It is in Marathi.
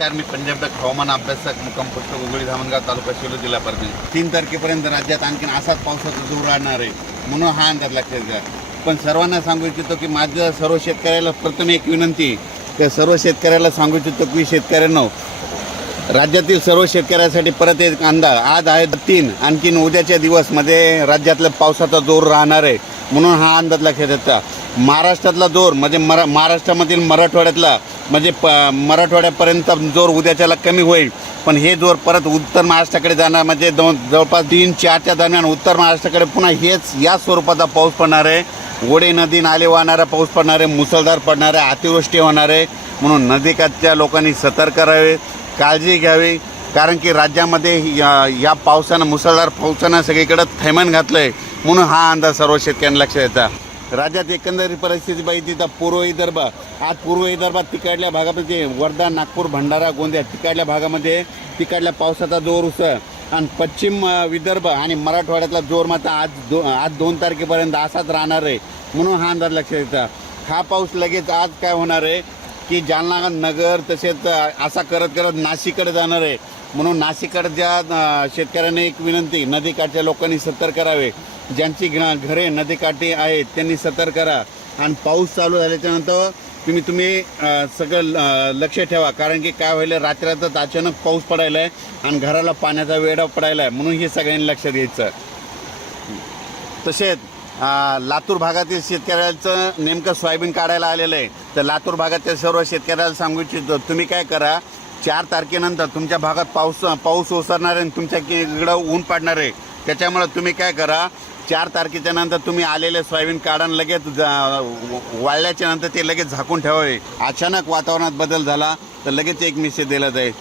नमस्कार मी पंजाब हवामान अभ्यासक मुक्काम पोस्ट गुगळी धामणगाव तालुका शिलो जिल्हा परभणी. तीन तारखेपर्यंत राज्यात आणखीन असाच पावसाचा जोर राहणार आहे म्हणून हा अंदाज लक्षात घ्या पण सर्वांना सांगू इच्छितो की माझं सर्व शेतकऱ्याला प्रथम एक विनंती की सर्व शेतकऱ्याला सांगू इच्छितो की शेतकऱ्यांनो राज्यातील सर्व शेतकऱ्यासाठी परत एक अंदाज. आज आहे तीन आणखीन उद्याच्या दिवसमध्ये राज्यातल्या पावसाचा जोर राहणार आहे म्हणून हा अंदाज लक्षात येतात महाराष्ट्रातला जोर म्हणजे मरा महाराष्ट्रामधील मराठवाड्यातला म्हणजे प मराठवाड्यापर्यंत जोर उद्याच्याला कमी होईल. पण हे जोर परत उत्तर महाराष्ट्राकडे जाणार म्हणजे दोन जवळपास तीन चारच्या दरम्यान उत्तर महाराष्ट्राकडे पुन्हा हेच या स्वरूपाचा पाऊस पडणार आहे. ओढे नदी नाले वाहणारा पाऊस पडणार आहे मुसळधार पडणार आहे अतिवृष्टी होणार आहे. म्हणून नदीकाठच्या लोकांनी सतर्क करावे काळजी घ्यावी. कारण की राज्यामध्ये या या पावसानं मुसळधार पावसानं सगळीकडं थैमान घातलं आहे म्हणून हा अंदाज सर्व शेतकऱ्यांना लक्षात येतात राज्यात एकंदरीत परिस्थिती पाहिजे तर पूर्व विदर्भ आज पूर्व विदर्भात तिकडल्या भागामध्ये वर्धा नागपूर भंडारा गोंदिया तिकडल्या भागामध्ये तिकडल्या पावसाचा जोर उसळ. आणि पश्चिम विदर्भ आणि मराठवाड्यातला जोर मात्र आज दो आज दोन तारखेपर्यंत असाच राहणार आहे. म्हणून हा अंदाज लक्षात येतात हा पाऊस लगेच आज काय होणार आहे? की जालना नगर तसेच असा करत करत नाशिककडे जाणार आहे. म्हणून नाशिककडच्या शेतकऱ्यांनी एक विनंती नदीकाठच्या लोकांनी सतर्क करावे ज्यांची घरे नदीकाठी आहेत त्यांनी सतर्क करा आणि पाऊस चालू झाल्याच्यानंतर तुम्ही तुम्ही सगळं लक्ष ठेवा. कारण की काय व्हायला रात्रातच अचानक पाऊस पडायला आहे आणि घराला पाण्याचा वेढा पडायला आहे म्हणून हे सगळ्यांनी लक्षात घ्यायचं तसेच लातूर भागातील शेतकऱ्याचं नेमकं सोयाबीन काढायला आलेलं आहे. तर लातूर भागातील सर्व शेतकऱ्याला सांगू इच्छितो तुम्ही काय करा चार तारखेनंतर तुमच्या भागात पाऊस पाऊस ओसरणार आहे आणि तुमच्या इकडं ऊन पडणार आहे. त्याच्यामुळे तुम्ही काय करा चार तारखेच्या नंतर तुम्ही आलेले सोयाबीन काढा लगेच जा- वाळल्याच्या नंतर ते लगेच झाकून ठेवावे. अचानक वातावरणात बदल झाला तर लगेच एक मेसेज दिला जाईल.